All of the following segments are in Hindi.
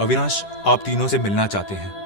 अविनाश आप तीनों से मिलना चाहते हैं।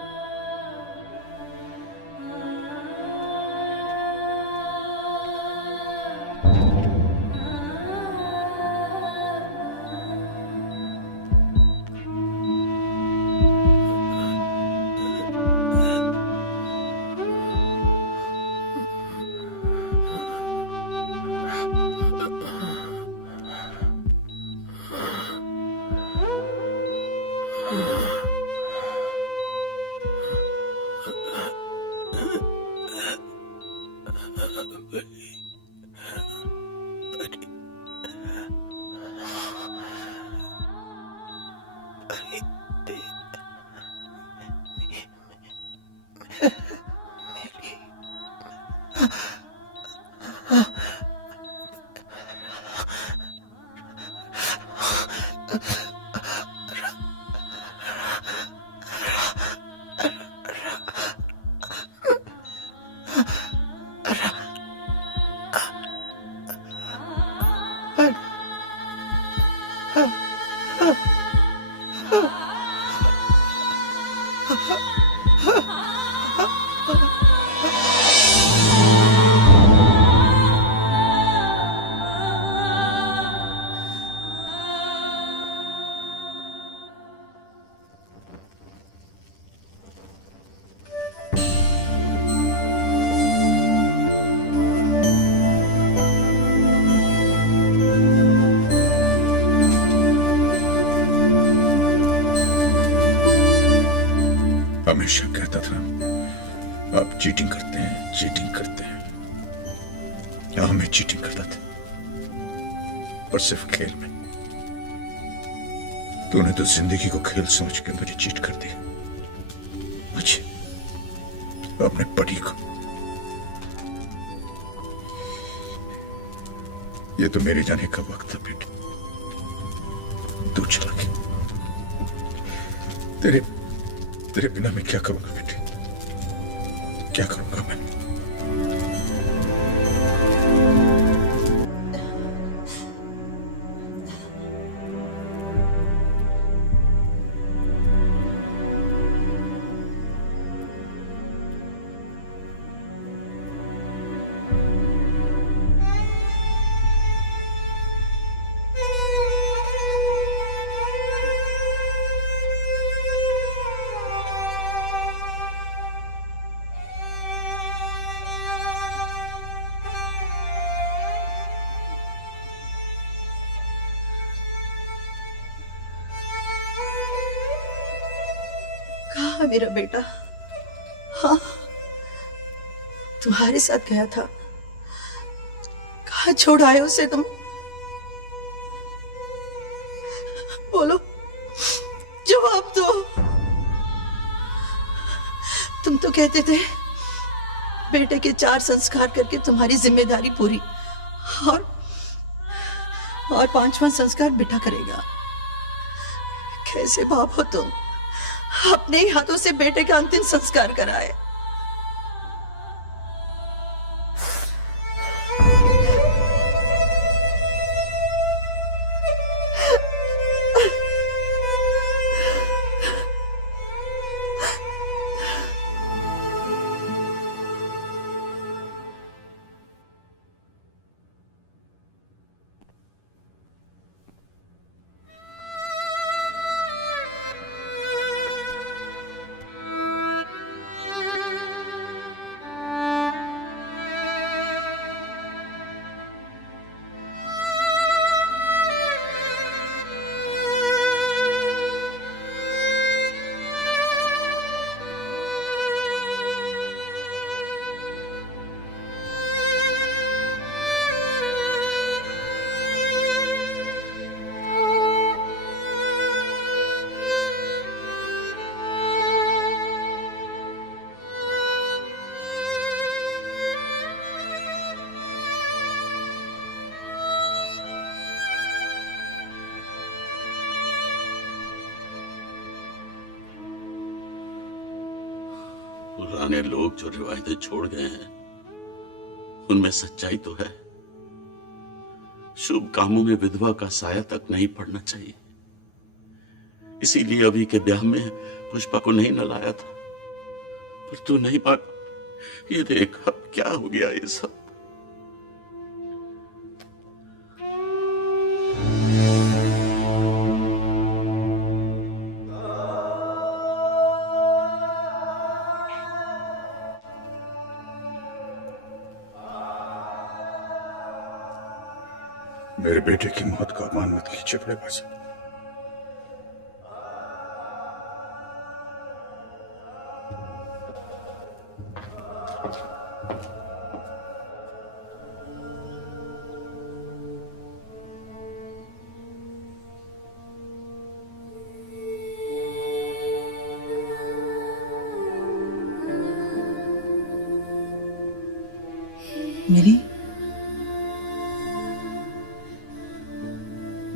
हमेशा कहता था आप चीटिंग करते हैं, चीटिंग करते हैं। यहां मैं चीटिंग करता था, पर सिर्फ खेल में। तूने तो जिंदगी को खेल समझ के मुझे चीट कर दिया। मुझे, अपने पति को। ये तो मेरे जाने का वक्त था बेटे। तू चला गया। तेरे बिना मैं क्या करूंगा बेटे, क्या करूंगा मैं? कहाँ मेरा बेटा? हाँ, तुम्हारे साथ गया था। कहाँ छोड़ आए उसे तुम? बोलो, जवाब दो। तुम तो कहते थे बेटे के 4 संस्कार करके तुम्हारी जिम्मेदारी पूरी, और 5वां संस्कार बेटा करेगा। कैसे बाप हो तुम? अपने ही हाथों से बेटे का अंतिम संस्कार कराए। पुराने लोग जो रिवायतें छोड़ गए हैं उनमें सच्चाई तो है। शुभ कामों में विधवा का साया तक नहीं पड़ना चाहिए। इसीलिए अभी के ब्याह में पुष्पा को नहीं न लाया था, पर तू नहीं मान। ये देख अब क्या हो गया ये सब। मेरे बेटे की मौत का अपमान मत कीजिए बड़े भाई साहब। मेरी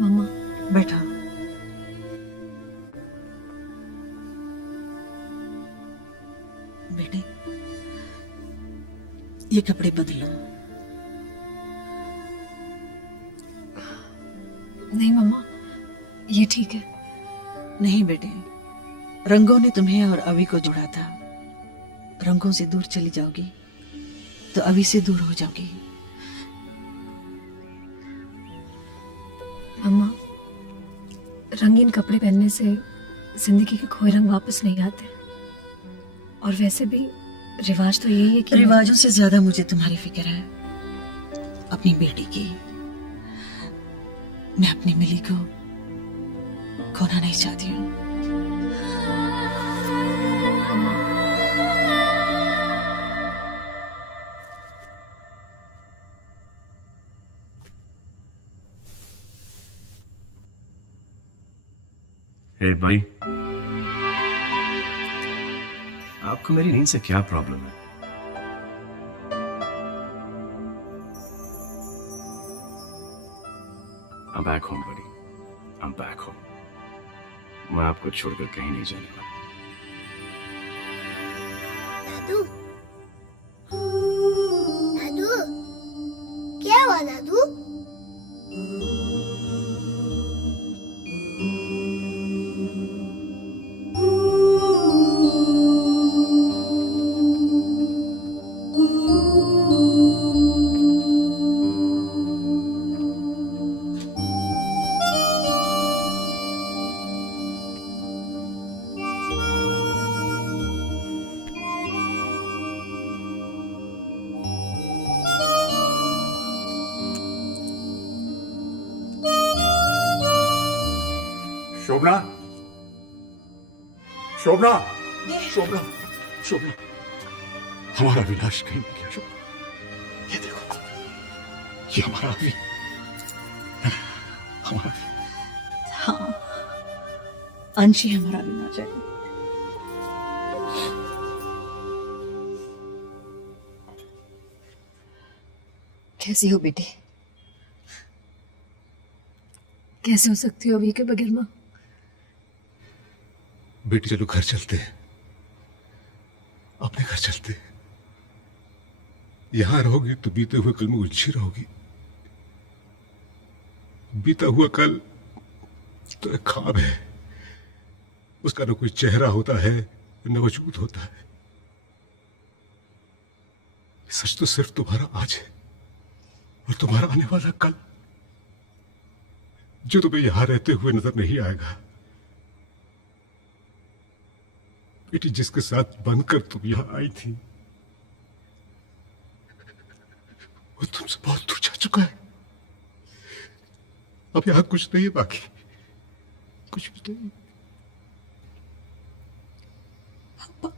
मम्मा, बैठा। बेटे, ये कपड़े बदलो। नहीं मम्मा, ये ठीक है। नहीं बेटे, रंगों ने तुम्हें और अभी को जोड़ा था। रंगों से दूर चली जाओगी तो अभी से दूर हो जाओगी। मम्मा, रंगीन कपड़े पहनने से जिंदगी के खोए रंग वापस नहीं आते। और वैसे भी रिवाज तो यही है कि रिवाजों से ज्यादा मुझे तुम्हारी फिक्र है, अपनी बेटी की। मैं अपनी मिली को खोना नहीं चाहती हूँ। हे भाई, आपको मेरी नींद से क्या प्रॉब्लम है? I'm back home, buddy. I'm back home. मैं आपको छोड़कर कहीं नहीं जाने वाला। दादू, दादू, क्या हुआ दादू? शोभना, शोभना, शोभना, शोभना, हमारा विनाश कहीं नहीं गया। शोभना, ये देखो, ये हमारा अभी, हमारा। हाँ, अंशी हमारा विनाश है। कैसी हो बेटे? कैसे हो सकती हो अभी के बगैर माँ? बेटी चलो घर चलते हैं, अपने घर चलते हैं। यहां रहोगी तो बीते हुए कल में उलझी रहोगी। बीता हुआ कल तो एक ख्वाब है, उसका न कोई चेहरा होता है न वजूद होता है। सच तो सिर्फ तुम्हारा आज है और तुम्हारा आने वाला कल, जो तुम्हें यहां रहते हुए नजर नहीं आएगा। बेटी, जिसके साथ बनकर तुम यहां आई थी, वो तुमसे बहुत दूर जा चुका है। अब यहां कुछ नहीं है बाकी, कुछ भी नहीं। पापा,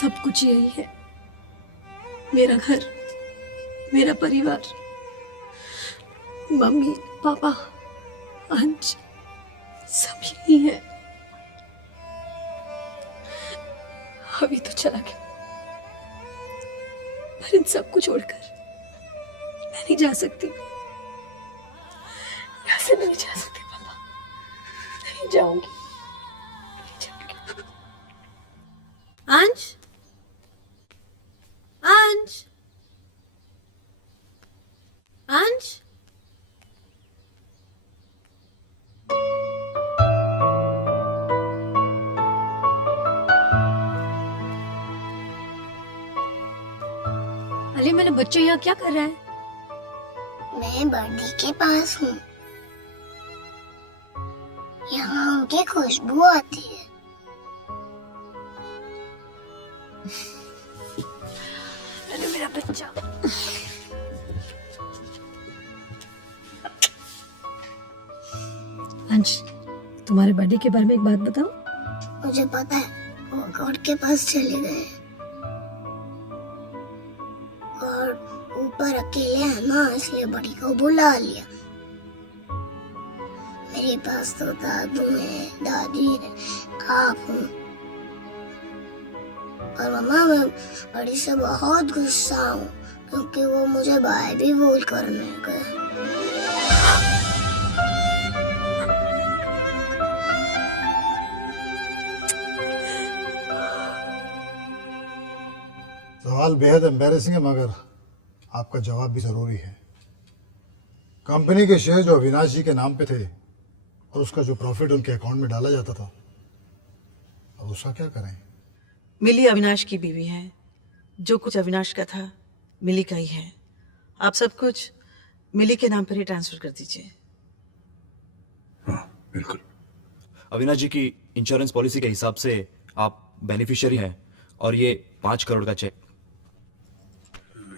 सब कुछ यही है। मेरा घर, मेरा परिवार, मम्मी, पापा, अंश, सब यही है। अभी तो चला गया, पर इन सब को छोड़कर मैं नहीं जा सकती। यहाँ से नहीं जा सकती पापा, नहीं जाऊंगी, नहीं जाऊंगी। अंश, अंश, अली मेरा बच्चा यहाँ क्या कर रहा है? मैं बर्डी के पास हूँ। यहाँ उनकी खुशबू आती है। अरे मेरा बच्चा। अंश, तुम्हारे बर्थडे के बारे में एक बात बताओ। मुझे पता है, वो गॉड के पास चले गए और ऊपर अकेले है ना, इसलिए बड़ी को बुला लिया। मेरे पास तो दादू है, दादी है, आप हूँ। और मम्मा, मैं बड़ी से बहुत गुस्सा हूँ क्योंकि वो मुझे बाय भी बोल कर नहीं गए। सवाल बेहद एम्बेरसिंग है, मगर आपका जवाब भी जरूरी है। कंपनी के शेयर जो अविनाश जी के नाम पे थे और उसका जो प्रॉफिट उनके अकाउंट में डाला जाता था, अब उसका क्या करें? मिली अविनाश की बीवी है। जो कुछ अविनाश का था मिली का ही है। आप सब कुछ मिली के नाम पर ही ट्रांसफर कर दीजिए। हाँ बिल्कुल। अविनाश जी की इंश्योरेंस पॉलिसी के हिसाब से आप बेनिफिशियरी हैं और ये 5 करोड़ का चेक।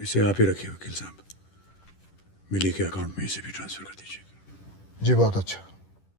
इसे आप ही रखिए वकील साहब, मिली के अकाउंट में इसे भी ट्रांसफर कर दीजिए। जी बहुत अच्छा।